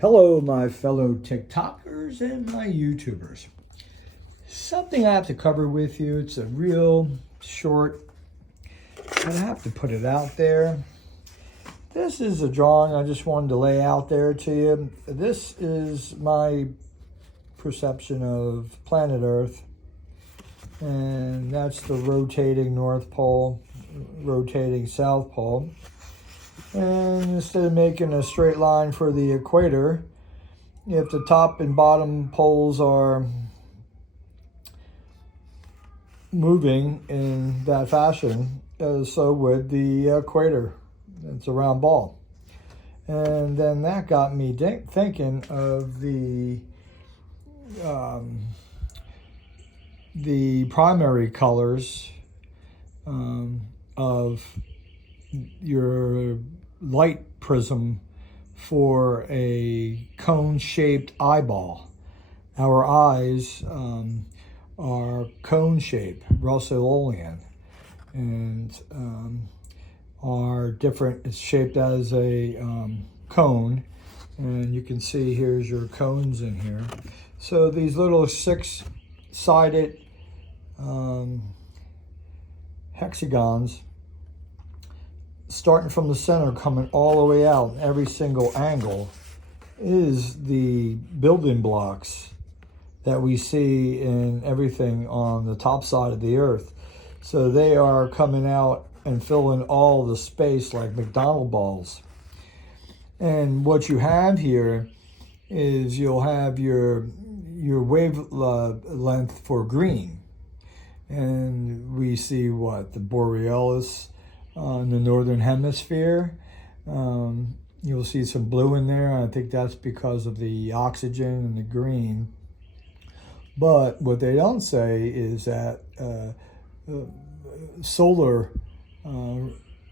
Hello, my fellow TikTokers and my YouTubers. Something I have to cover with you. It's a real short, but I have to put it out there. This is a drawing I just wanted to lay out there to you. This is my perception of planet Earth, and that's the rotating North Pole, rotating South Pole. And instead of making a straight line for the equator, if the top and bottom poles are moving in that fashion, so would the equator. It's a round ball. And then that got me thinking of the primary colors of your light prism for a cone-shaped eyeball. Our eyes are cone-shaped, Russellian, and are different. It's shaped as a cone, and you can see here's your cones in here. So these little six-sided hexagons, starting from the center, coming all the way out, every single angle, is the building blocks that we see in everything on the top side of the earth. So they are coming out and filling all the space like McDonald balls. And what you have here is you'll have your wavelength for green. And we see what? The borealis in the northern hemisphere. You'll see some blue in there. I think that's because of the oxygen and the green. But what they don't say is that solar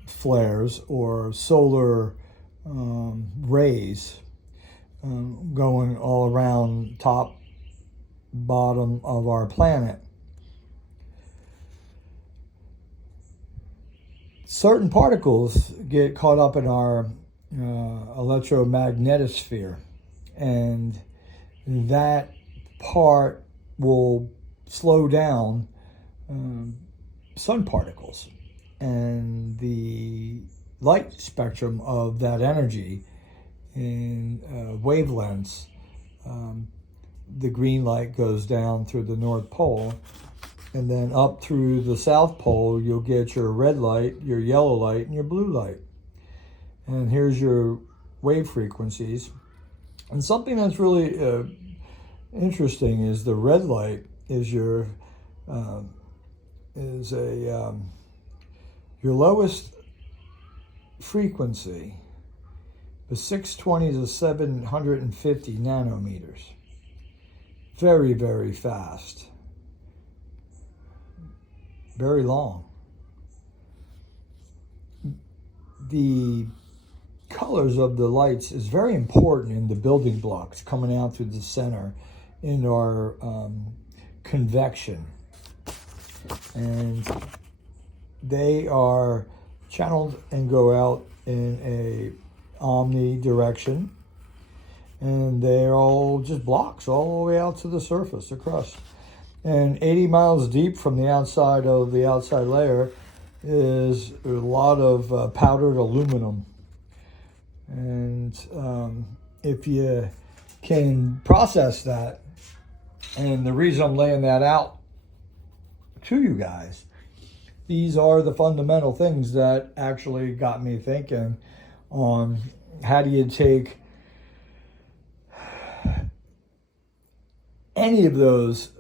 flares or solar rays going all around top, bottom of our planet. Certain particles get caught up in our electromagnetosphere, and that part will slow down sun particles, and the light spectrum of that energy in wavelengths. The green light goes down through the North Pole, and then up through the South Pole, you'll get your red light, your yellow light, and your blue light. And here's your wave frequencies. And something that's really interesting is the red light is your lowest frequency, the 620 to 750 nanometers. Very, very fast. Very long. The colors of the lights is very important in the building blocks coming out through the center in our convection. And they are channeled and go out in a omnidirection. And they're all just blocks all the way out to the surface, the crust. And 80 miles deep from the outside of the outside layer is a lot of powdered aluminum. And if you can process that, and the reason I'm laying that out to you guys, these are the fundamental things that actually got me thinking on how do you take any of those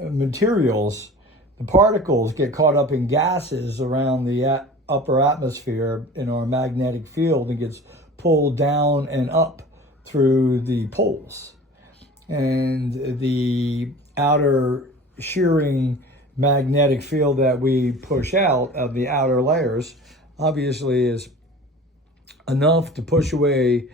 materials. The particles get caught up in gases around the upper atmosphere in our magnetic field and gets pulled down and up through the poles. And the outer shearing magnetic field that we push out of the outer layers obviously is enough to push away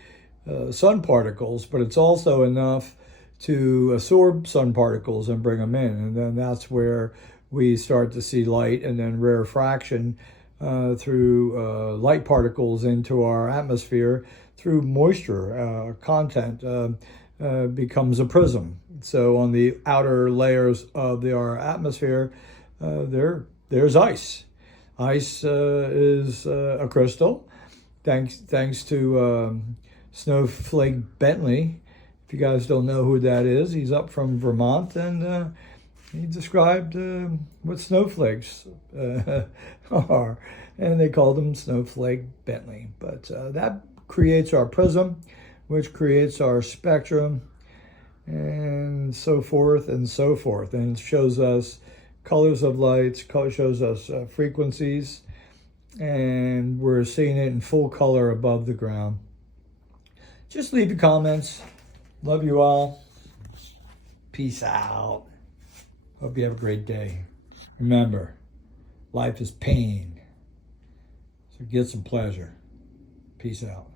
sun particles, but it's also enough to absorb sun particles and bring them in. And then that's where we start to see light and then rarefaction through light particles into our atmosphere through moisture content becomes a prism. So on the outer layers of our atmosphere, there's ice. Ice is a crystal, thanks to Snowflake Bentley. If you guys don't know who that is, he's up from Vermont, and he described what snowflakes are, and they called them Snowflake Bentley. But that creates our prism, which creates our spectrum, and so forth and so forth. And it shows us colors of lights, shows us frequencies, and we're seeing it in full color above the ground. Just leave your comments. Love you all. Peace out. Hope you have a great day. Remember, life is pain, so get some pleasure. Peace out.